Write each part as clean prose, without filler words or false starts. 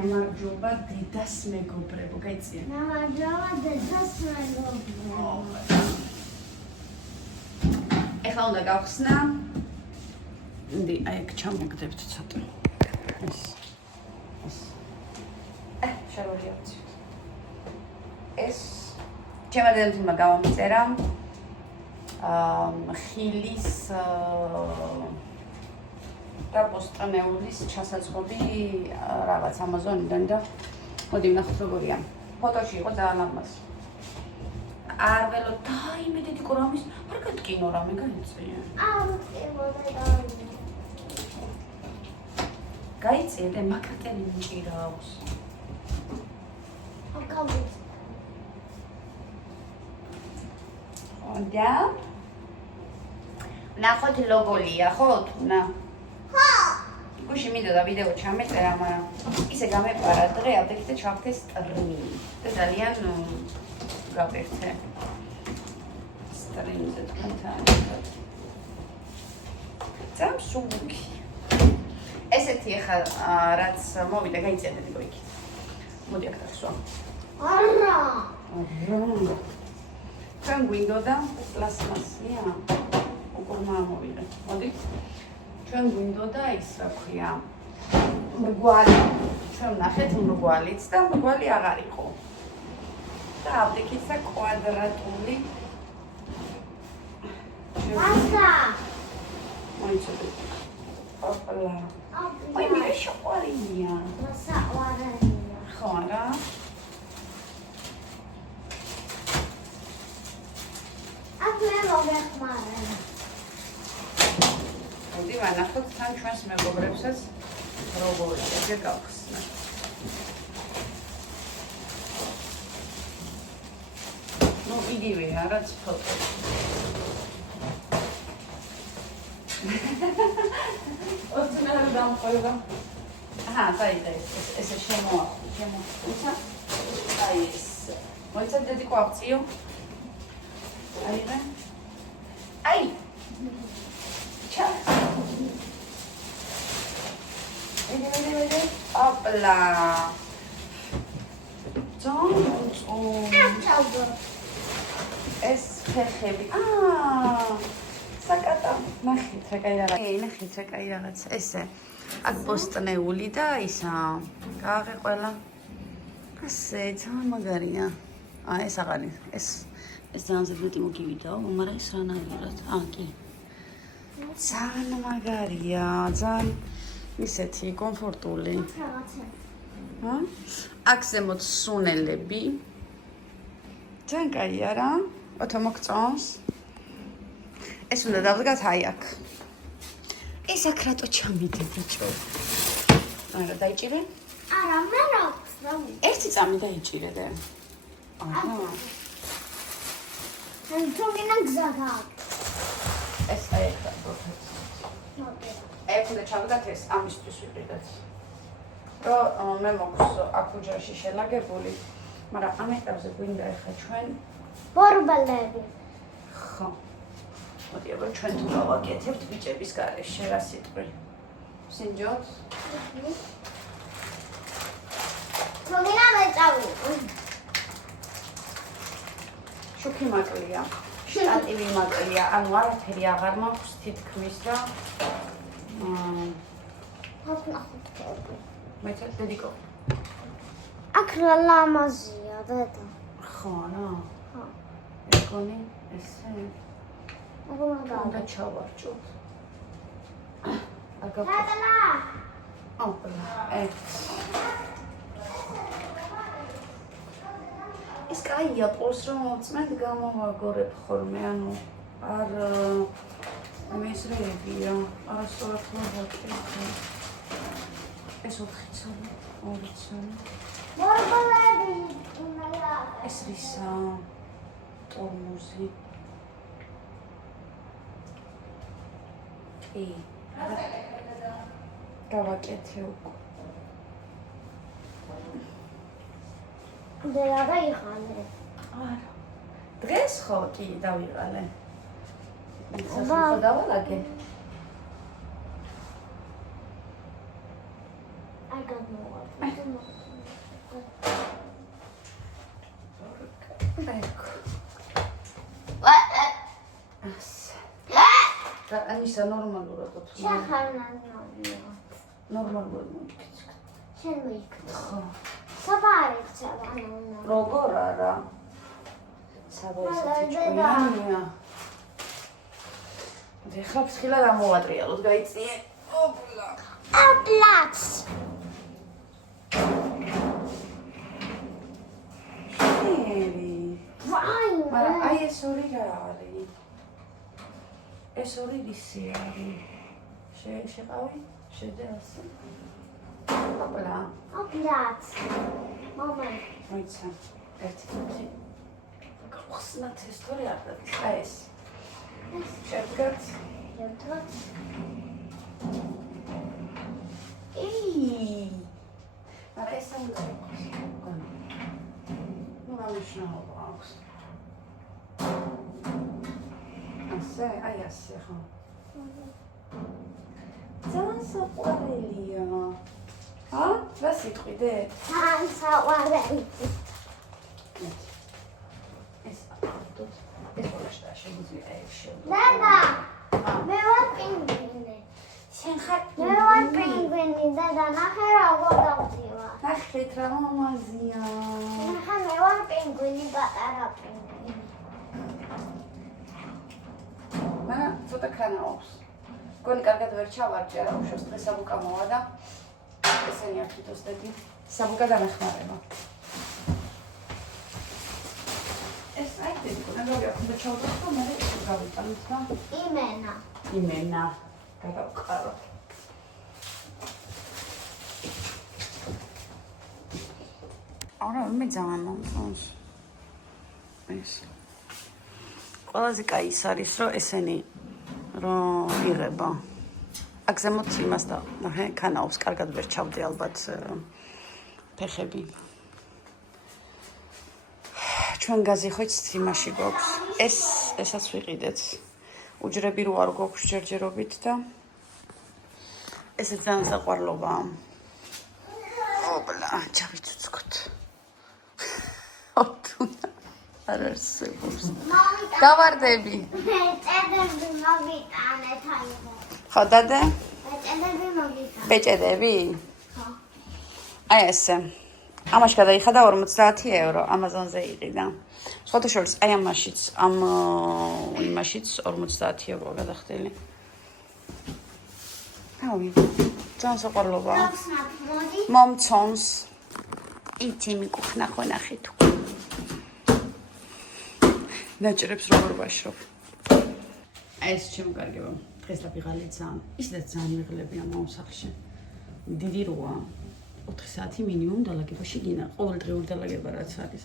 გამარჯობა დედას მეგობრებო, გაიწია. გამარჯობა დედას მეგობრებო. ეხლა უნდა გავხსნა. დი, აი ეგ ჩამოგდებთ ცოტა. ეს. შევარია ვცით. ეს ჩემმა დედამთილმა გამომწერა ხილის და ბოსტნეულის ჩასაწყობი რაღაც ამაზონიდან და მოდი ვნახოთ როგორია. ფოტოში იყო ძალიან ლამაზი. არ ველო დაიმე დიდი კრამის, არ გატკინო რამე გაიწია. გაიწია და მაკრტელი მიჭირავს. და ნახოთ ლოგოლია, ხო თუნა? გუში მინდოდა ვიდეო ჩამეწერა, მაგრამ ისე გამეპარა დღე, აბდექით ჩავხდეს სტრიმი და ძალიან გავერთე სტრიმზე თქვენთან. Samsung. ესეთი ახლა რაც მოვიდა გაიწია დედიკო იქით. მოდი აქ დავსვა. არა. ჩვენ გვინდოდა პლასმასია. უკურმა მოვიდა. მოდი. ჩვენ გვინდოდა ის რა ქვია. მრგვალი. ჩვენ ნახეთ მრგვალიც და მრგვალი აღარ იყო. და აბდექით და კვადრატული. მასა. მოიცოდე. ოპლა. აი მე შოყოლია. მასა ვარენია. ხო არა? აბლე მოგეხმარენ. მოდი ვანახოთ თან ჩვენს მეგობრებსაც როგორია ეგ გავხსნა. ნუ იგივეა რაც ფოტოში. ოცნარ დამყოლება. აჰა, საერთოდ ეს შემოახუცა. აი ეს. მოიცადე დედიკო აქციო. აი. ჩა. ვიდე. ოპლა. ჩავდო. ეს ფეხები. საკატა. ნახეთ რა კაი რაღაც. ნახეთ რა კაი რაღაც. ესე. აქ ბოსტნეული და ისა. გააღე ყველა. ასე ძალიან მაგარია. ეს აღარი. ეს ძალიან ზედმეტი მოგივიდაო, მაგრამ ეს რანაირად? კი. ძალიან მაგარია, ძალიან ისეთი კომფორტული. აქ ზემოთ სუნელები. ძალიან კაია რა. ოთო მოგწონს. ეს უნდა დავდგათ აი აქ. ეს აქ რატო ჩამიდე ბიჭო? არა, დაიჭირე? არა, მე რა ვქნა? ერთი წამი დაიჭირე და. აჰა. თუმცა გზაა. ეს აი აქ პროფესია. ეგ უნდა ჩავდგათ ეს ამისთვის ვიყიდეთ. რომ მე მოგვს აქ უჯრაში შელაგებული, მაგრამ ამ ეტაპზე გვინდა ახლა ჩვენ ბორბალები. ხო. მოდი აბა ჩვენ თუ გავაკეთებთ ბიჭების გარეშე რა სიტყვი. სინჯოთ? თუმცა მეწავი. შუქი მაკლია. შტატივი მაკლია, ანუ არაფერი აღარ მაქვს თითქმის და მეცად დედიკო. აქ ლამაზია დედა. ხო რა? ხო. ეგონი ესე. უნდა ჩავარჭოთ. დედა. ოპლა. ეს კაია, პულს რომ მოვწმენთ გამოვაგორებ ხოლმე, ანუ არ მესრეებია, არასდროს მოვაკეთე. ეს 4 წამი, 2 წამი. ბორბალები უნდა. ეს რისა? ტორმუზი. გავაკეთე უკვე. დედა გაიხალე. არა. დღეს ხო კი დავიყალე. ხო დავალაგე. I got no ანისა ნორმალურად ვთქვა. შეხარნანია. ნორმალურად მოვიქცე. შენ მოიქცე. ხო. საბა არის ჩავანო. როგორ არა? საბა ისეთი ჭკვიანია. ეხლა ფხილად ამოვატრიალოთ, გაიწიე. ოპლა. აპლაც. მაგრამ აი ეს ორი რა არის? ეს ორი ისი არის? შეყავი? შედე ასე? ოპლა. აპლაც. მომენტ. მოიცა. ერთი წუთი. გავხსნათ ეს თორე არ დადის. აი ეს. შევდგათ. შევდგათ. მაგრამ ეს არ უნდა იყოს. ნუ ამიშნაობა აქვს. ასე, აი ასე ხო. ძალიან საყვარელია. რა სიტყვიდე? ძალიან საყვარელი. ეს ავტოთ. ეს ვაშტა შეგვიძლია ეშევდო. დედა, მე ვარ პინგვინი. შენ ხარ მე ვარ პინგვინი, დედა, ნახე როგორ დავწივა. ნახეთ რა მამაზია. ნახე მე ვარ პინგვინი, პატარა პინგვინი. მაგრამ ცოტა ქანაობს. გონი კარგად ვერ ჩავარჯე, რა უშავს დღეს საბუკამოვა და ესენი არ თვითოსდები. საბუკა განახმარება. ეს აიტი კონაგავია ხომ ჩავდოთ და მე გავიტანოთ და იმენა გადავყარო. არა, მე ძალიან მომწონს. ეს ყველაზე კაი ის არის, რომ ესენი რომ იღება. აქ ზემოთ იმას და ნახე, ქანაობს, კარგად ვერ ჩავდე ალბათ ფეხები. ჩვენ გაზი ხო იცით იმაში გვაქვს. ესაც ვიყიდეთ. უჯრები რო არ გვაქვს ჯერჯერობით და ესეც ძალიან საყვარლობაა. ოპლა, ჩავიცუცქოთ. ოტუნა არ არსებობს. დავარდები. ბეჭედები მოგიტანეთ აიღო. ხო, დადე? ბეჭედები მოგიტანეთ. ბეჭედები? ხო. აი ესე. ამაში გადაიხადა 50 евро, Amazon-ზე იყიდა. სხვათა შორის, აი ამაშიც, იმაშიც 50 евро გადახდილი. ავი, ძალიან საყვარლობაა. გავხსნათ, მოდი. მომწონს. იცი მიკუხნა ხო ნახე თუ. ნაჭრებს როგორ ვაშრობ. აი ეს ჩემო კარგება. დღეს დაფიღალი ძალიან. ისედაც ძალიან მიღლებია მომსახში. დიდი როა. 4 საათი მინიმუმ დალაგებაში გინა. ყოველდღიური დალაგება რაც არის.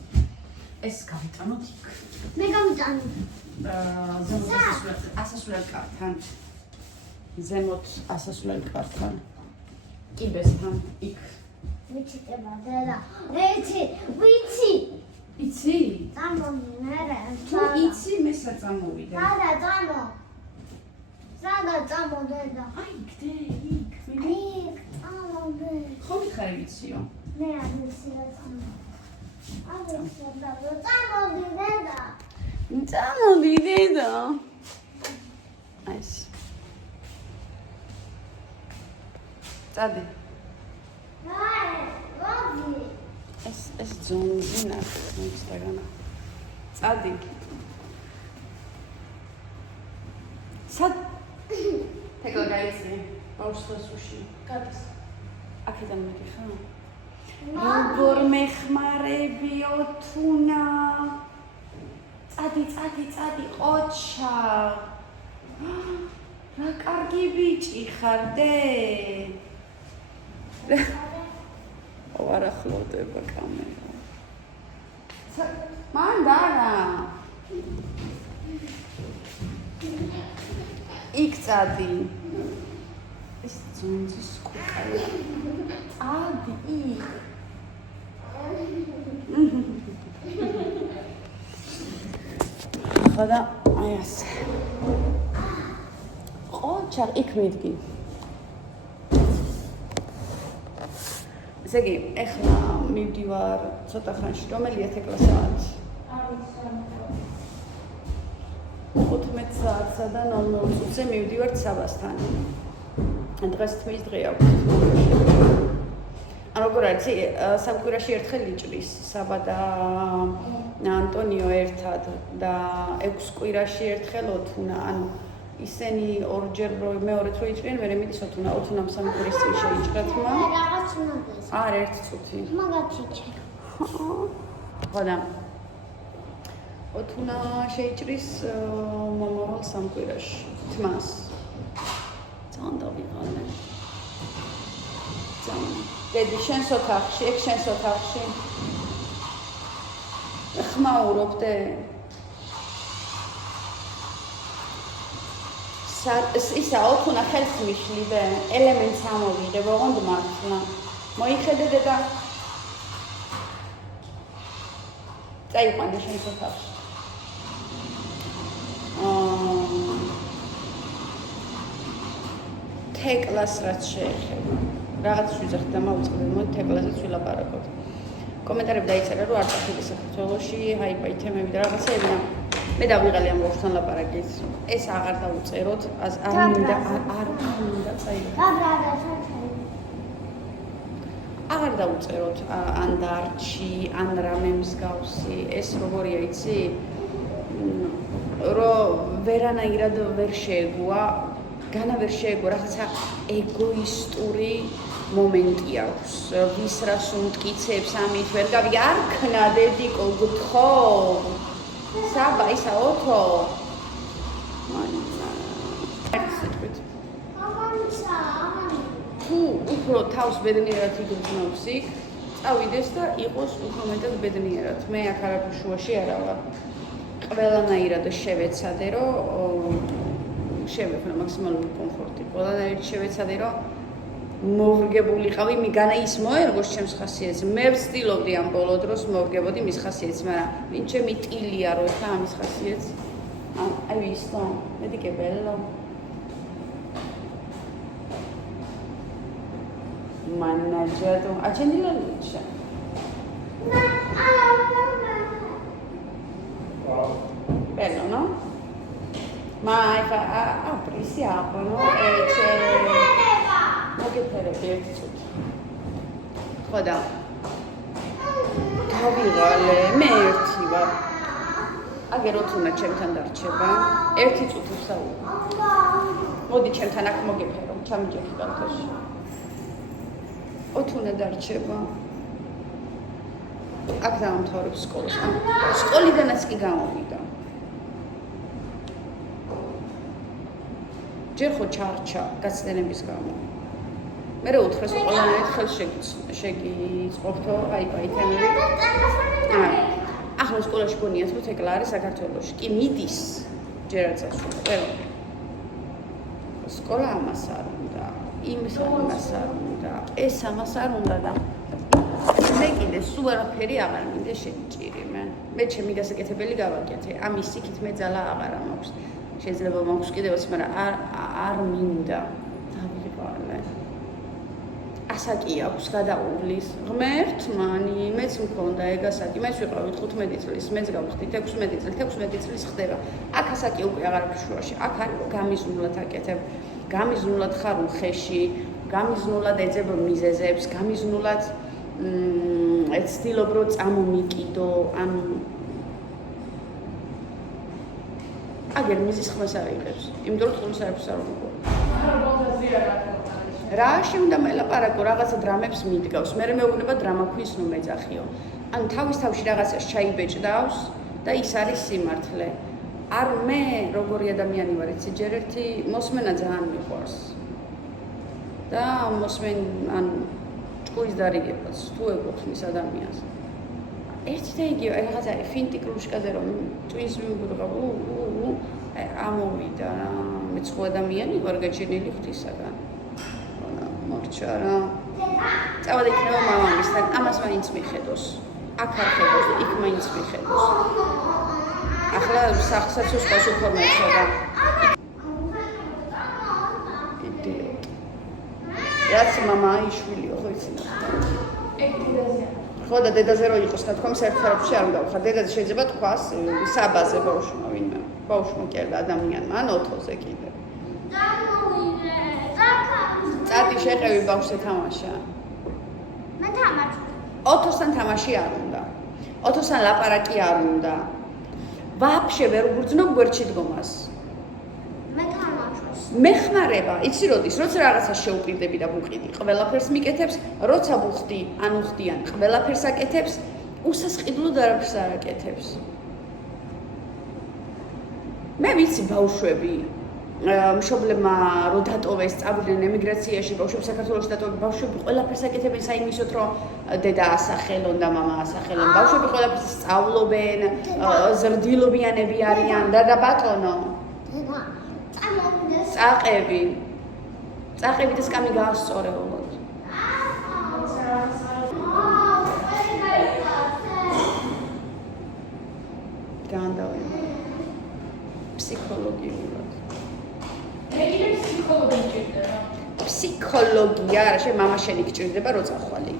ეს გავიტანოთ იქ. მე გამიტანე. ზემოთ ასასვლელ კართან. ზემოთ ასასვლელ კართან. კიბესთან იქ. ვიცი დედა. ვიცი. იცი? წამოვიდე. თუ იცი მე საწამოვიდე. წამო. დედა. აი იქ იქ. იქ წამოვიდე. ხო მითხარი ვიციო. მე არ ვიცი რა წამო. წამოვიდე და. წამოვიდე და. ეს. წადე. მოდი. ეს ძონზინა მოგსტაგანა. წადი. სად? თეკლა გაიცი. ბავშვსუში. გადის. აქედან მეკითხა. როგორ მეხმარებიო თუნა. წადი, ყოჩა. რა კარგი ბიჭი ხარ დე. არ ახლოვდება კამერა. მანდარა. იქ წადი. ეს ძუნძის კუკა. წადი იქ. ხოდა აი ასე. ყოჩა იქ მიდგი. ესე იგი, ეხლა მივდივარ ცოტა ხანში, რომელია თეკლა საათი? 15 საათსა და 00 წუთზე მივდივართ საბასთან. დღეს თმის დღე აქვს. როგორ არის, სამკვირაში ერთხელ იჭრის, საბა და ანტონიო ერთად და 6 კვირაში ერთხელ ოთუნა, ანუ ისინი ორჯერ მეორედ რო იჭრიან, მე მიდის ოთუნა, ოთუნამ სამკვირის წინ შეიჭრათ მა. რაღაც უნდას. არა, 1 წუთი. მაგათიჩე. ხოდა. ოთუნა შეიჭრის მომავალ სამკვირაში, თმას. ძალიან დავიღალე. ძალიან. დედი, შენს ოთახში, ეგ შენს ოთახში. ხმაურობდე. ისა ოთუნა ხელს მიშლიდე, ელემენტს ამოვიღებ, ოღონდ მართლა. მოიხედე დედა. წაიყვანე შენს ოთახში. თეკლას რაც შეეხება. რაღაც ვიზახთ და მოვწყდეთ, მოდი თეკლაზეც ვილაპარაკოთ. კომენტარები დაიწერა, რომ არ წახილი საქართველოში, ჰაიპაი თემები და რაღაცეები. მე დავიღალე ამ ბავშვთან ლაპარაკით. ეს აღარ დაუწეროთ, არ მინდა წაიღო. აღარ დაუწეროთ ან დარჩი, ან რამე მსგავსი, ეს როგორია იცი? რომ ვერანაირად ვერ შეეგუა, განა ვერ შეეგუა, რაღაცა ეგოისტური მომენტი აქვს. ვის რას უმტკიცებს ამით ვერ გავიგე, არ ქნა დედიკო გთხოვ. საბა ისა ოთო. თუ უფრო თავს ბედნიერად იგრძნობს იქ, წავიდეს და იყოს უფრო მეტად ბედნიერად. მე აქ არაფერ შუაში არა ვარ. ყველანაირად შევეცადე, რომ შევექნა მაქსიმალური კომფორტი. ყველანაირად შევეცადე, რომ მოვრგებულიყავი, მიგანა ის მოერგოს ჩემს ხასიათს. მე ვცდილობდი ამ ბოლო დროს მოვრგებოდი მის ხასიათს, მაგრამ ვინ ჩემი ტილია რო ეხა ამის ხასიათს. Hai visto? Vedi che bello. Mannaggia tu. Accendi la luce. Bello, no? Ma apri, si aprono e c'è... Ma che te le Guarda. Davvero, me ertiva. აგერ ოთუნა ჩემთან დარჩება. 1 წუთი ვსაუბრობ. მოდი ჩემთან აქ მოგეფერო, ჩამიჯექი კალთაში. ოთუნა დარჩება. აქ დაამთავრებს სკოლას. სკოლიდანაც კი გამოვიდა. ჯერ ხო ჩარჩა გაცდენების გამო. მე რა უთხრეს ყველანაირად ხელს შეგიწყობთო, აი თემები. ახლა სკოლაში გონიათ რომ თეკლა არის საქართველოში. კი მიდის ჯერაც ასულა. ყველა. სკოლა ამას არ უნდა. იმის ამას არ უნდა. ეს ამას არ უნდა და მე კიდე სულ არაფერი აღარ მინდა შეჭირი მე. მე ჩემი გასაკეთებელი გავაკეთე. ამის იქით მე ძალა აღარ მაქვს. შეიძლება მაქვს კიდევაც, მაგრამ არ მინდა. დავიღალე. ასაკი აქვს გადაუვლის ღმერთმანი, მეც მქონდა ეგ ასაკი, მეც ვიყავი 15 წლის, მეც გავხდით 16 წლის ხდება. აქ ასაკი უკვე აღარ შუაში. აქ არის გამიზნულად აკეთებ, გამიზნულად ხარ უხეში, გამიზნულად ეძებ მიზეზებს, გამიზნულად ცდილობ რომ წამომიკიდო, ან აგერ მიზის ხმას არ იღებს. იმიტომ რომ თულს არაფერს არ უნდა. რაში უნდა მელაპარაკო, რაღაცა დრამებს მიდგავს. მე მეუბნება დრამა ქვის ნუ მეძახიო. ანუ თავის თავში რაღაცას ჩაიბეჭდავს და ის არის სიმართლე. არ მე როგორი ადამიანი ვარ, იცი, ჯერ ერთი მოსმენა ძალიან მიყვარს. და მოსმენ ან ჭკურის დარიგებაც თუ ეკუთვნის ადამიანს. ერთი და იგივე რაღაცა ფინტი კრუშკაზე რომ ტვინს მიუბრუნავ, ამოვიდა რა. მე სხვა ადამიანი ვარ გაჩენილი ღვთისაგან. მორჩა რა. წავედი იქნება მამამისთან, ამას მაინც მიხედოს. აქ არ ხედოს, იქ მაინც მიხედოს. ახლა სახსაც უცხოს უფორმებსა და იდიოტი. რაც მამაა იშვილიო, ხო იცი? ხო და დედაზე რო იყოს, რა თქმა უნდა, საერთოდ არ უნდა ვხარ. დედაზე შეიძლება თქვას საბაზე ბავშვმა ვინმე. ბავშვმა კი არა ადამიანმა, ან ოთოზე კიდე. წადი შეყევი ბავშვზე თამაშა. მე თამაში. ოთოსთან თამაში არ უნდა. ოთოსთან ლაპარაკი არ უნდა. ვაფშე ვერ უგრძნობ გვერდში დგომას. მე თამაშობს. მეხმარება, იცი როდის, როცა რაღაცა შეუპირდები და ვუყიდი, ყველაფერს მიკეთებს, როცა ვუხდი, ან უხდიან, ყველაფერს აკეთებს, უსასყიდლოდ არაფერს არ აკეთებს. მე ვიცი ბავშვები, მშობლებმა რო დატოვეს, წავიდნენ ემიგრაციაში, ბავშვები საქართველოში დატოვეს, ბავშვები ყველაფერს აკეთებენ საიმისოდ, რომ დედა ასახელონ და მამა ასახელონ. ბავშვები ყველაფერს სწავლობენ, ზრდილობიანები არიან და ბატონო. დედა, წამოვიდეს. წაყევი და სკამი გაასწორებულოთ. განდავი. ფსიქოლოგიურად. ეგრე ფსიქოლოგი ჭირდება. ფსიქოლოგია, რა შე მამა შენი გჭირდება რო წახვალე.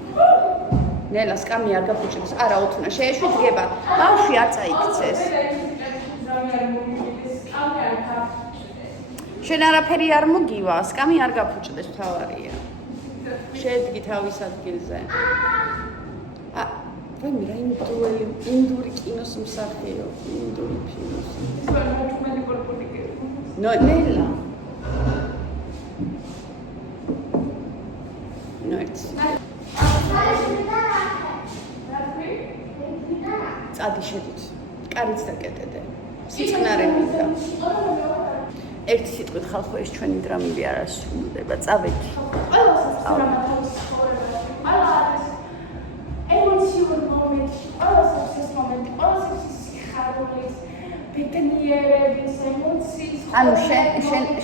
ნელა სკამი არ გაფუჭდეს. არა, ოთუნა შეეშვი დგება. ბავშვი არ წაიქცეს. შენ არაფერი არ მოგივა, სკამი არ გაფუჭდეს, თავარია. შეედგი თავის ადგილზე. ვაიმე რა ინდური კინოს მსახიობ, ინდური ფილმის. ნელა. წადი შედით. კარიც დაკეტედე. სიწყნარე მინდა. ერთი სიტყვით ხალხო ეს ჩვენი დრამები არ ასრულდება. წავედი. ემოციური მომენტი, ეს მომენტი, სიხარულის, ბედნიერების, ემოციის. ანუ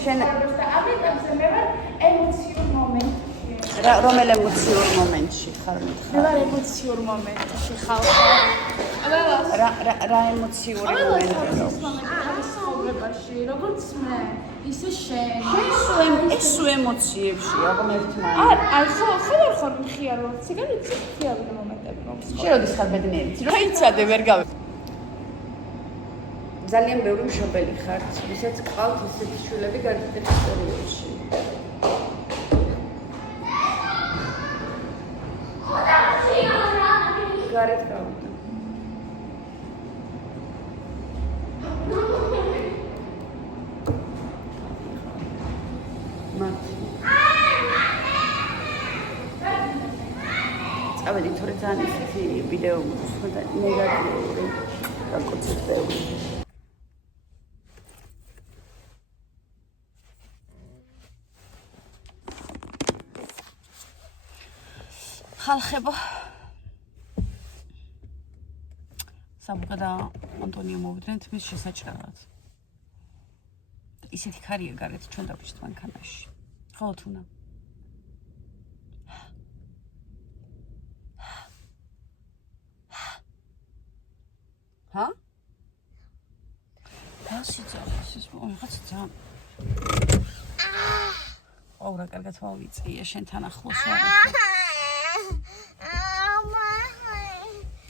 შენ ამიტომზე მე ვარ ემოციურ მომენტში. რომელ ემოციურ მომენტში ხარ? მე ვარ ემოციურ მომენტში ხალხო. რა ემოციური მომენტია? ცხოვრებაში, როგორც მე, ისე შენ. ეს ემოციებშია, ღმერთმა. ხო არ ხარ მხიარულად, ციგარიცი მხიარული მომენტები მაქვს. შეროდის ხარ ბედნიერიც? რა იცადე ვერ გავე. ძალიან ბევრი მშობელი ხართ, ვისაც გყავთ ისეთი შვილები გარდაცვალების პერიოდში. გარეთ გავიდა. წავედი თორე ძალიან ისეთი ვიდეო მოხდა და ნეგატიური გაკოცებული. ხალხებო საბუყა და ანტონიო მოვიდნენ თმის შესაჭრელად. ისეთი ხარია გარეთ ჩვენ დავჭით მანქანაში. ხო თუნა. ჰა? გასიძახეს ეს რაღაც ძალიან. აუ რა კარგად მოვიწია შენთან ახლოს ვარ.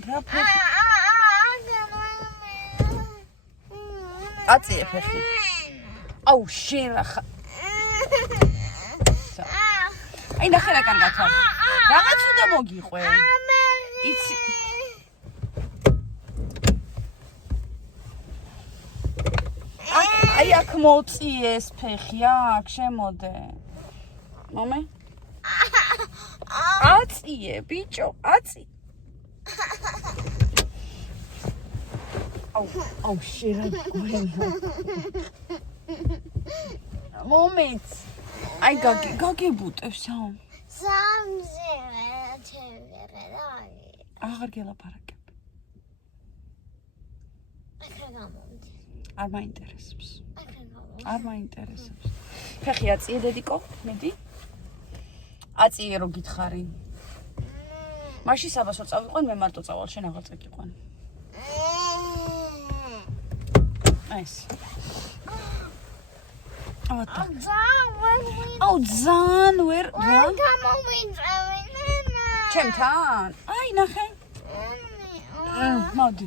რა ფეხი? აწიე ფეხი. აუ შენ რა ხა. აი ნახე რა კარგად ვარ. რაღაც უნდა მოგიყვე. იცი აი აქ მოწიეს ფეხი, აქ შემოდე. მომე? აწიე, ბიჭო, აწი. აუ შენ გუენა. მომეც. აი გაგებუტებს აუ. სამზე ჩევერე და აღარ გელაპარაკებ. აკრა გამომდი. არ მაინტერესებს. აკრა გამომდი. არ მაინტერესებს. ფეხი აწიე დედიკო, მედი. აწიე რო გითხარი. მაშინ საბას რო წავიყვან, მე მარტო წავალ, შენ აღარ წაგიყვან. ეს. აუ ძან ვერ რა? გამომიწევენ. ჩემთან? აი ნახე. მოდი.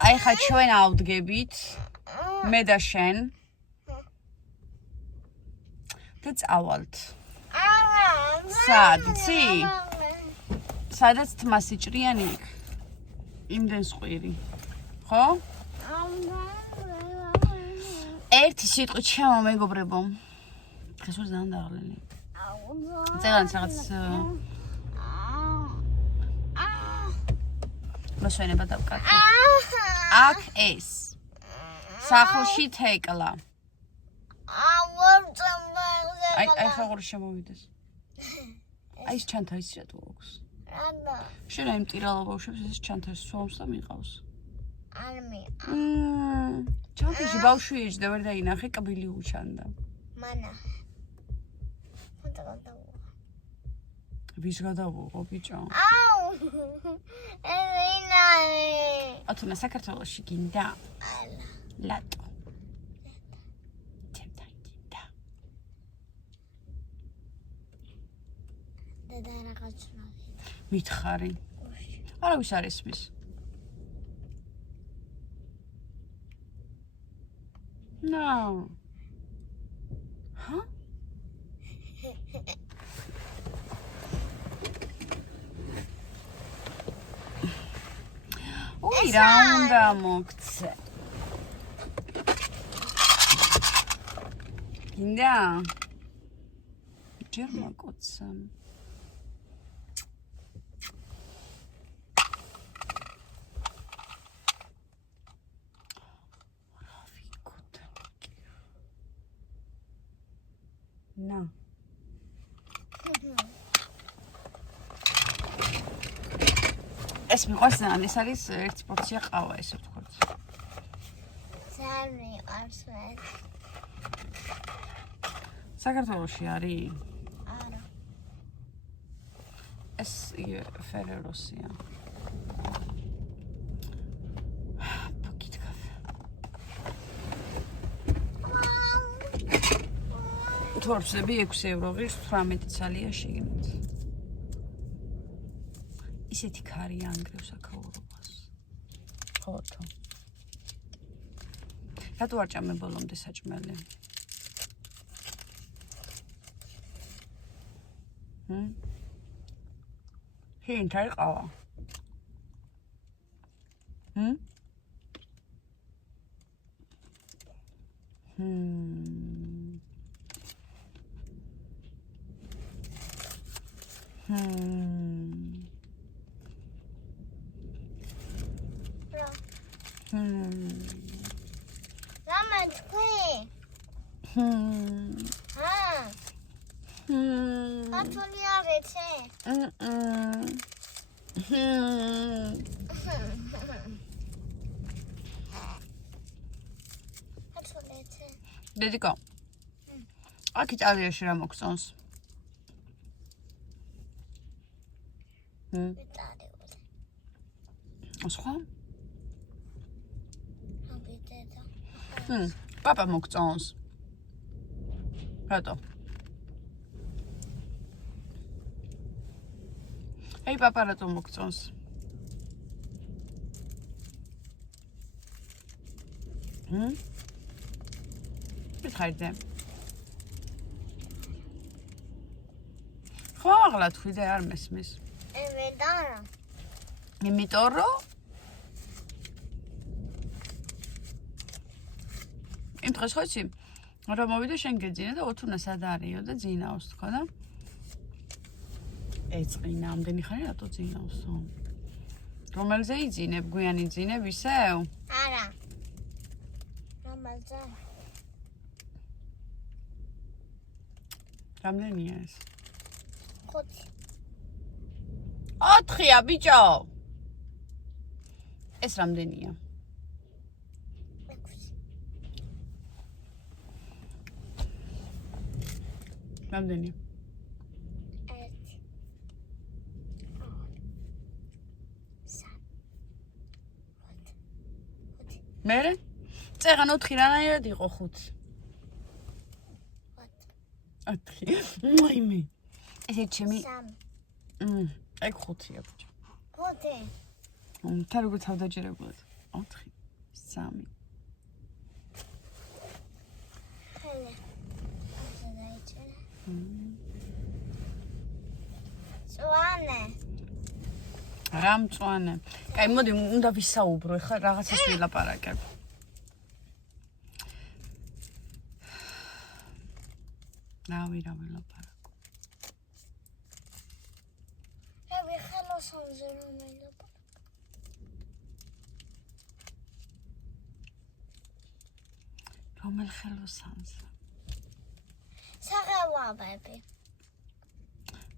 აი ხა ჩვენ ავდგებით. მე და შენ. და წავალთ. სად, იცი? სადაც თმა სიჭრიანი იქ. იმდენ სყვირი. ხო? ერთი სიტყვით ჩემო მეგობრებო. დღეს ვარ ძალიან დაღლილი. წერანს რაღაც მოსვენება დავკარგე. აქ ეს. სახლში თეკლა. აი ხაღური შემოვიდეს. აი ეს ჩანთა ის რატო აქვს? შენ აი მტირალა ბავშვებს ეს ჩანთა სვამს და მიყავს. არ მე. ჩანთაში ბავშვი ეჯდა ვერ დაინახე კბილი უჩანდა. მანა. ვის გადავუღო ბიჭო? აუ! ეინარი. ათუნა საქართველოში გინდა? ალა. ლატო. ჩემთან გინდა. და რაღაც ნახე. მითხარი. არავის არ ესმის. No. Huh? Ой, რა უნდა მოგცე. გინდა? ჯერ მაკოცა. Na. ეს მიყვარს ძალიან, ეს არის ერთი პორცია ყავა, ესე ვთქვათ. ძალიან მიყვარს მე. საქართველოში არის? არა. ეს ფერეროსია. თორცები 6 ევრო ღირს 18 ცალია შიგნით. ისეთი ქარი ანგრევს აქაურობას. ხოთო. რატო არ ჭამე ბოლომდე საჭმელი? ჰინთ არ ყავა. Mama, quick. Actually, I read დედიკო. აქ იტალიაში რა მოგწონს? სხვა? პაპა მოგწონს. რატო? ეი პაპა რატო მოგწონს? მითხარდე. ხო, აღლა თქვი არ მესმის. Vedara. იმიტომ რომ იმ დღეს ხო იცი რომ მოვიდა შენ გეძინა და ოთუნა სად არისო და ძინავს თქო და ეწყინა ამდენი ხანი რატო ძინავსო რომელზე იძინებ გვიანი ძინებ ისევ არა რომელზე რამდენია ეს 5 4-ია ბიჭო ეს რამდენია რამდენია? 1 2 3 4 მერე? წეღან 4 რანაირად იყო 5. 4. მოიმე. ესე ჩემი სამი. ეგ 5-ია ბიჭო. 5. თან როგორ თავდაჯერებულად 4 3 ხელი. ასე დაიჭერა. წვანე. რა მწვანე. კაი, მოდი უნდა ვისაუბრო, ეხლა რაღაცას ვილაპარაკებ. რა ვილაპარაკო. რავი ხელოსანზე რომ ვილაპარაკო. რომელ ხელოსანზე? საღელავები.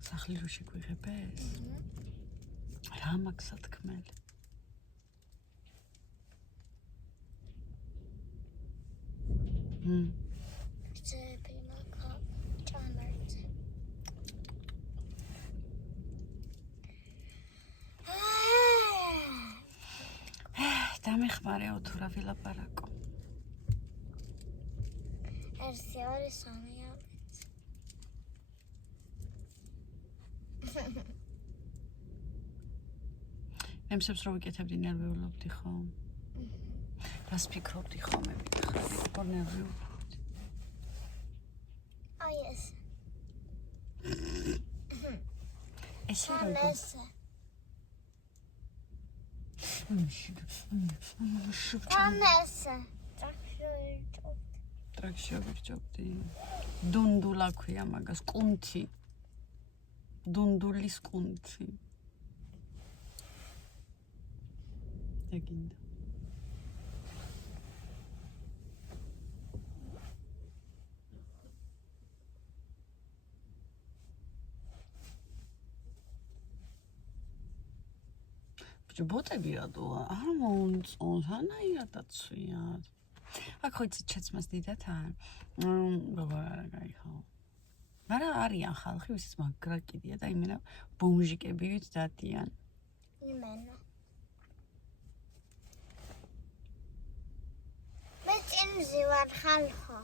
სახლი რო შეგვიღებეს? რა მაქვს სათქმელი? ძები მაგა ჭამერზე. დამეხმარეო თუ რა ვილაპარაკო. 1 2 3 ემსებს რო ვიკეთებდი ნერვიულობდი ხო? რას ფიქრობდი ხოლმე მითხარი? როგორ ნერვიულობდი? აი ეს. ესე როგორ? ეს. ამესე. ტრაქში ვიჭობდი. დუნდულა ქვია მაგას, კუნთი. დუნდულის კუნთი. ეგინდა. ბიჭო, ბოტები რატოა? არ მომწონს, ანაირადაც ცვიათ. აქ ხო იცით ჩაცმას დიდათან. როგორ არა გაიხო. მაგრამ არიან ხალხი, ვისაც მაგრა კიდია და იმენა ბომჟიკები ვით დადიან. იმენა. მე წინზე ვარ ხალხო.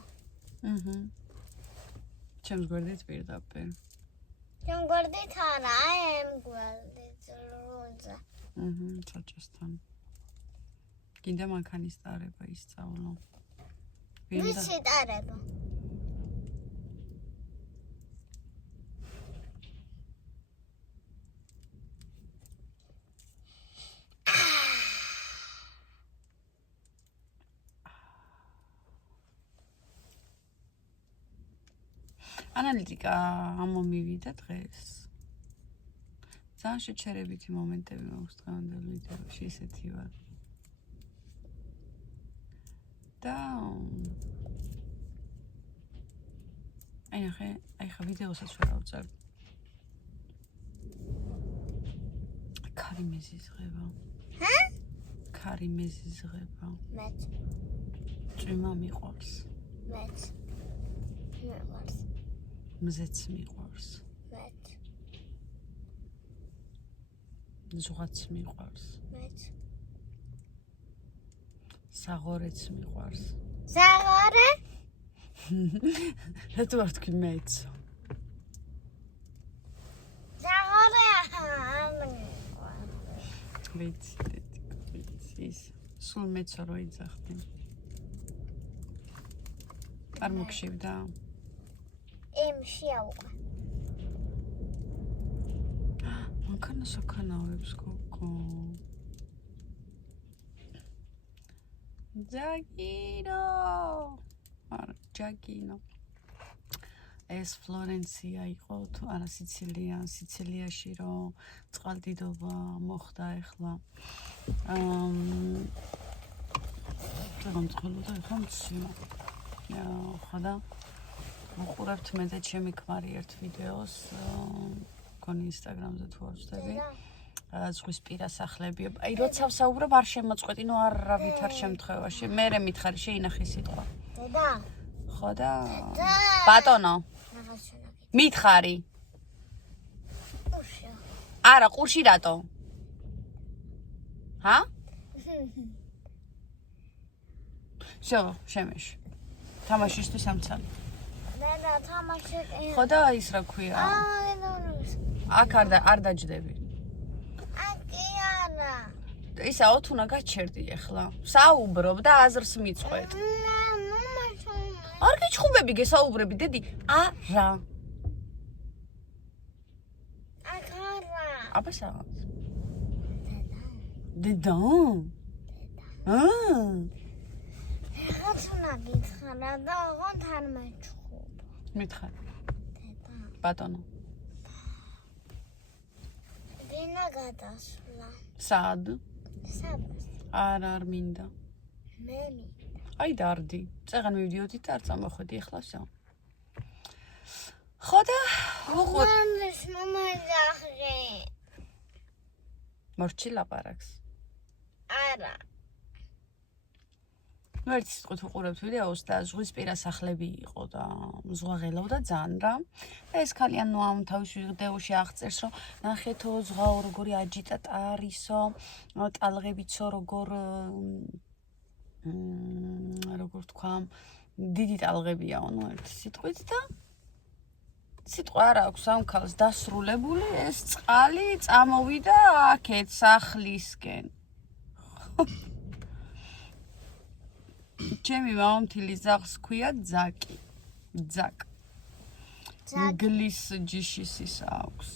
ჩემს გვერდით პირდაპირ. ჩემ გვერდით არა, აი ამ გვერდით როძა. საჭესთან. კიდე მანქანის ტარება ისწავლო. ვიცი ტარება. ანალიტიკა ამომივიდა დღეს. ძალიან შეჩერებითი მომენტები მაქვს დღევანდელ ვიდეოში, ისეთი ვარ. და აი ხა ვიდეოსაც ვერ ავწერ. ქარიმეზი ზღება. ქარიმეზი ზღება. მეც. წვიმა მიყვარს. მეც. მიყვარს. მზეც მიყვარს. მეც. ზღვაც მიყვარს. მეც. საღორეც მიყვარს. საღორე? რატო არ თქვი მეც? საღორე არ მიყვარს. ვიცი, ის სულ მეცო რო იძახდი. არ მოგშივდა? შეაუყვა. მანქანა საქანაოებს გოგო. ჯაგინო. არა, ჯაგინო. ეს ფლორენცია იყო თუ არა სიცილიაში რომ წყალდიდობა მოხდა ახლა. გამწყლოდა ახლა მცირე. ხოდა მოყურებთ მე და ჩემი ქმარი ერთ ვიდეოს მგონი ინსტაგრამზე თუ არ ვწდები. ზღვის პირა სახლები. აი როცა ვსაუბრობ არ შემოწყვეტი, ნუ არავით არ შემთხვევაში. მერე მითხარი შეინახი სიტყვა. დედა. ხო და ბატონო. მითხარი. უშო. არა, ყურში რატო? ჰა? შო, შემეშ. თამაშისთვის ამცალი. დედა, თამაში. ხო და ის რა ქვია? აქ არ დაჯდები. აკი არა. ისა ოთუნა გაჩერდი ახლა. საუბრობ და აზრს მიწყვეთ. არ გიჩხუბები გესაუბრები დედი? არა. აქ არა. აბა საღამს. დედა. რაღაც უნდა გითხრა და ოღონდ არ მეჩხუბ. მითხარ. დედა. ბატონო. დინა გადასვლა. სად? საბას. არ მინდა. მე მინდა. აი დარდი. წეგან მივიდიოდი და არ წამოხვედი ახლა შო. ხო და მამის მომაძახე. მორჩი ლაპარაკს. არა. ნუ ერთი სიტყვით უყურებთ ვიდეოს და ზღვისპირა სახლები იყო და ზღვა ღელავდა ძალიან რა. და ეს ქალიან ნუ ამ თავის ვიდეოში აღწერს რომ ნახეთო ზღვაო როგორი აჯიტატა არისო, ტალღებიცო როგორ თქვა, დიდი ტალღებიაო, ნუ ერთი სიტყვით და სიტყვა არ აქვს ამ ქალს დასრულებული ეს წყალი წამოვიდა აქეთ სახლისკენ. ჩემი მამამთილის ძაღლს ქვია ძაკი. ძაკ. გლის ჯიშის ის აქვს.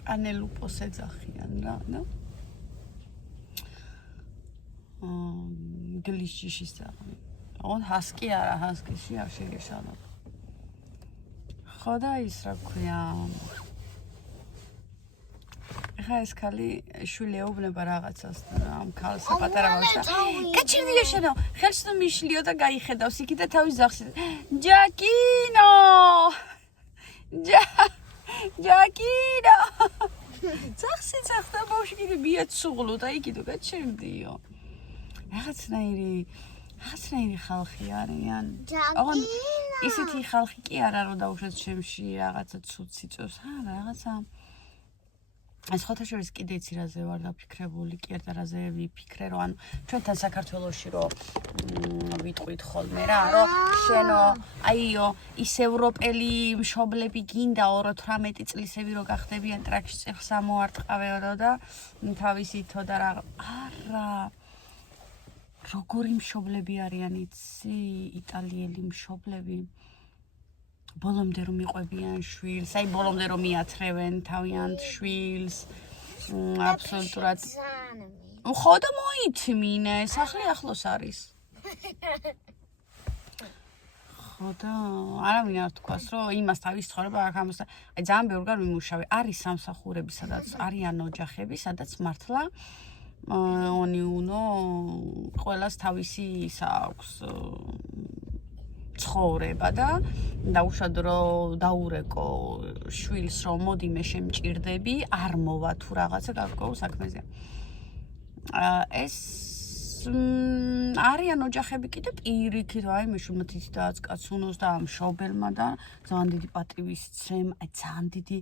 კანელუპოს ეძახიან რა, და? გლის ჯიშის ძაღლი. ოღონდ ჰასკი არა, ჰასკიში არ შეგეშალო. ხო და ის რა ქვია. ეხა ეს ქალი შვილი ეუბნება რაღაცას ამ ქალს პატარა ბავშვს და გაჩერდია შენო ხელს თუ მიშლიო და გაიხედავს იქი და თავის ძაღლს ჯაკინო ჯაკინო ძაღლი და ბავშვი კიდე მიაცუღლო და იქიდო გაჩერდიო რაღაცნაირი ხალხი არიან ოღონდ ისეთი ხალხი კი არა რომ დაუშვათ ჩემში რაღაცა ცუდ სიწევს არა რაღაცა ეს ხოთაშორის კიდე იცი რაზე ვარ დაფიქრებული, კი ერთ რაზე ვიფიქრე, რომ ანუ ჩვენთან საქართველოში რომ ვიტყვით ხოლმე რა, რომ შენო აიო ის ევროპელი მშობლები გინდაო, რომ 18 წლისები რო გახდებიან ტრაქში წიხს ამოარტყავეო და თავისითო და რა არა როგორი მშობლები არიან იცი, იტალიელი მშობლები ბოლომდე რომ მიყვებიან შვილს, აი ბოლომდე რომ მიათრევენ თავიანთ შვილს, აბსოლუტურად. ხო და მოითმინე, სახლი ახლოს არის. ხო და არავინ არ თქვას, რომ იმას თავის ცხოვრება აქ ამას აი ძალიან ბევრგან ვიმუშავე. არის სამსახურები, სადაც არიან ოჯახები, სადაც მართლა ყველას თავისი ისა აქვს ცხოვრება და დაუშვათ რომ დაურეკო შვილს რომ მოდი მე შემჭირდები არ მოვა თუ რაღაცა გარკვეულ საქმეზე. ეს არიან ოჯახები კიდე პირიქით აი მე შვილმათი დააცკაცუნოს და ამ მშობელმა და ძალიან დიდი პატივისცემ, აი ძალიან დიდი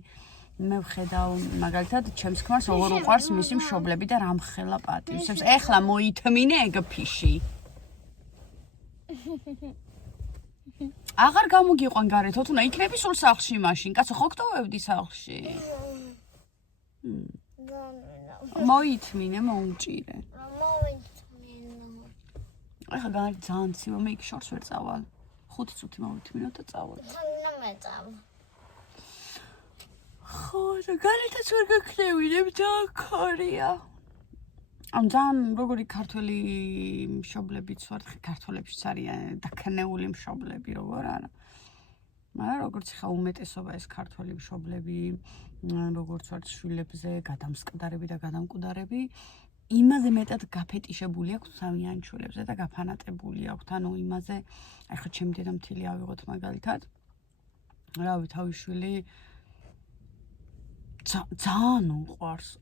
მე ვხედავ მაგალითად ჩემს ქმარს როგორ უყვარს მისი მშობლები და რამხელა პატივისცემს. ეხლა მოითმინე ეგ ფიში. აღარ გამოგიყვან გარეთ, თუნა იქნები სულ სახლში მაშინ. კაცო, ხო გტოვებდი სახლში? მოითმინე, მოუჭირე. მოითმინე. ეხლა გარეთ ძალიან ცივა, მე იქ შორს ვერ წავალ. 5 წუთი მოვითმინო და წავალ. თან მეწავ. ხო, და გარეთაც ვერ გაქნევინებ და ქორია. ამ ძალიან როგორი ქართველი მშობლებიც ვართ, ქართველებშიც არიან დაქნეული მშობლები, როგორ არა. მაგრამ როგორც ხა უმეტესობა ეს ქართველი მშობლები, როგორც ვართ შვილებზე გადამსკდარები და გადამკვდარები, იმაზე მეტად გაფეტიშებული აქვთ თავიანთ შვილებზე და გაფანატებული აქვთ, ანუ იმაზე, აი ხო ჩემი დედამთილი ავიღოთ მაგალითად. რავი, თავის შვილი ძალიან უყვარს,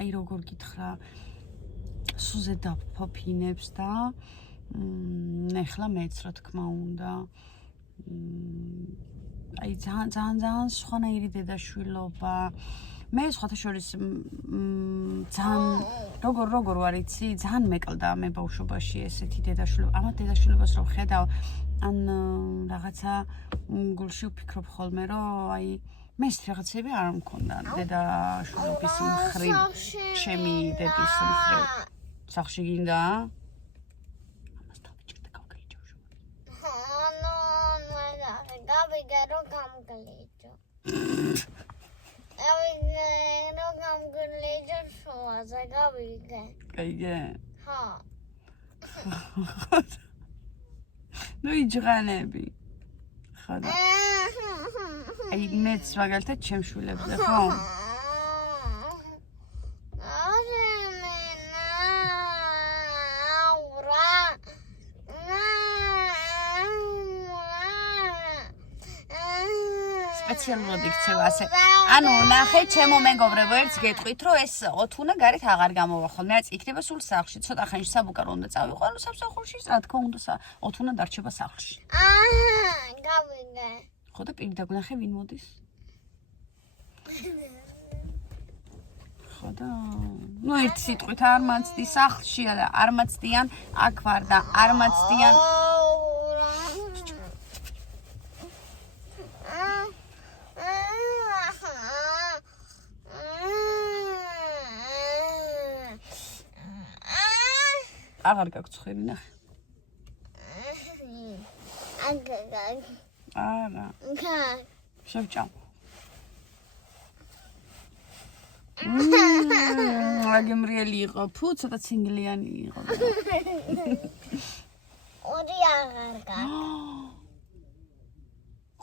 აი როგორ გითხრა სუზე დაფოფინებს და ეხლა მეც რა თქმა უნდა აი ძალიან სხვანაირი დედაშვილობა მე სხვათა შორის ძალიან როგორ ვარ იცი ძალიან მეკლდა მე ბავშვობაში ესეთი დედაშვილობა ამათ დედაშვილობას რომ ხედავ ან რაღაცა გულში ვფიქრობ ხოლმე რომ აი მე ეს რაღაცები არ მქონდა დედა შვილობის მხრივ ჩემი დედის მხრივ სახში გინდა ამას დავიჭირდა გავგეიჯო გავიგე რომ გამგლიჯო შუაზე გავიგე გაიგე ხო ნუ იჯღანები ხოდა აი მეც მაგალითად ჩემ შვილებზე ხო სპეციალურად იქცევა ასე. ანუ ნახე, ჩემო მეგობრებო, ერთს გეტყვით, რომ ეს ოთუნა გარეთ აღარ გამოვა ხოლმე. რაც იქნება სულ სახლში. ცოტა ხანში საბუკარო უნდა წავიყო, ანუ სამსახურში, რა თქმა უნდა, ოთუნა დარჩება სახლში. გავიგე. ხო და პირი დაგვნახე ვინ მოდის? ხო და ნუ ერთ სიტყვით არ მაცდი სახლშია და არ მაცდიან აქ ვარ და არ მაცდიან აღარ გაგწხვირი ნახე. არა. შევჭამ. აგემრიელი იყო, ფუ, ცოტა ცინგლიანი იყო. ორი აღარ გაქვს.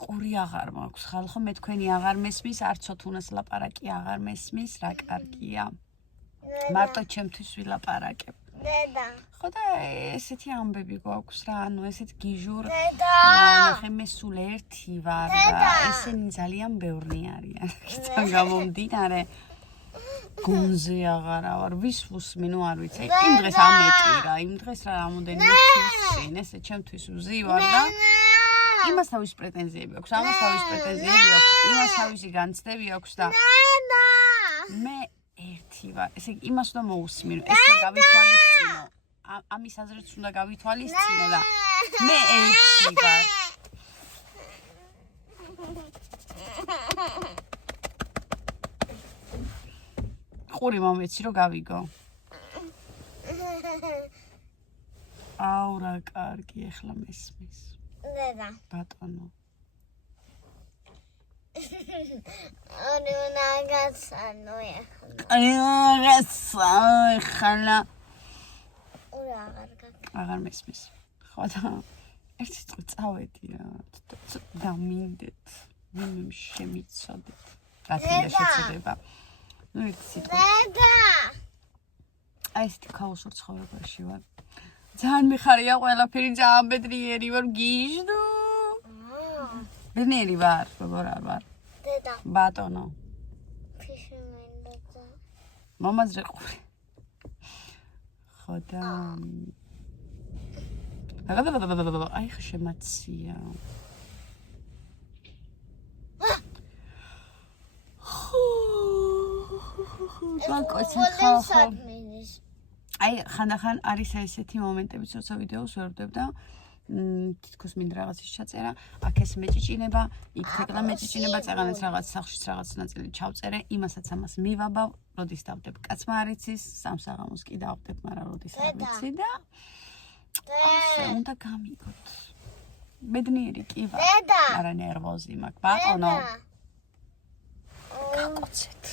ყური აღარ მაქვს, ხალხო, მე თქვენი აღარ მესმის, არც ოთუნას ლაპარაკი აღარ მესმის, რა კარგია. მარტო ჩემთვის ვილაპარაკებ. დედა. ხო და ესეთი ამბები გვაქვს რა, ანუ ესეთ გიჟურ. დედა. ნახე მე სულ ერთი ვარ და ესენი ძალიან ბევრი არიან. იქიდან გამომდინარე გუნზე აღარა ვარ, ვის ვუსმი, ნუ არ ვიცი. იმ დღეს ამეტი რა, იმ დღეს რა რამოდენიმე წინ ესე ჩემთვის ვზივარ და იმას თავის პრეტენზიები აქვს, ამას თავის პრეტენზიები აქვს, იმას თავისი განცდები აქვს და მე ერთი ვარ. ესე იგი იმას უნდა მოусმინო, ეს უნდა გავითვალისწინო. ამის აზრიც უნდა გავითვალისწინო და მე ერთი ვარ. ყური მომეცი რომ გავიგო. აუ რა კარგი ეხლა მესმის. დედა. ბატონო. ორი უნდა გასანო ეხლა. ახლა ორი აღარ გაქვს. აღარ მესმის. ხო და ერთ სიტყვით წავედი რა. დამინდეთ. ვინმე შემიცოდეთ. რატომ შეცდება? ნუ ერთ სიტყვით. დედა. აი ესეთი ქაოსურ ცხოვრებაში ვარ. ძალიან მიხარია ყველაფერი, ძალიან ბედნიერი ვარ, გიჟდო. ბედნიერი ვარ, როგორ არ ვარ? დედა. ბატონო. ფიში მინდა. მომაზრე ყური. ხო და აი ხა შემაცია. გაკოცე ხალხო. აი ხანდახან არის ესეთი მომენტები, როცა ვიდეოს ვერდებ და თითქოს მინდა რაღაცის ჩაწერა, აქ ეს მეჭიჭინება, იქ თეკლა მეჭიჭინება, წეღანაც რაღაც სახლშიც რაღაც ნაწილი ჩავწერე, იმასაც ამას მივაბავ, როდის დავდებ კაცმა არ იცის, სამსაღამოს კი დავდებ, მაგრამ როდის არ ვიცი და ასე უნდა გამიგოთ. ბედნიერი კი ვარ, მაგრამ ნერვოზი მაქვს, ბატონო. გაკოცეთ.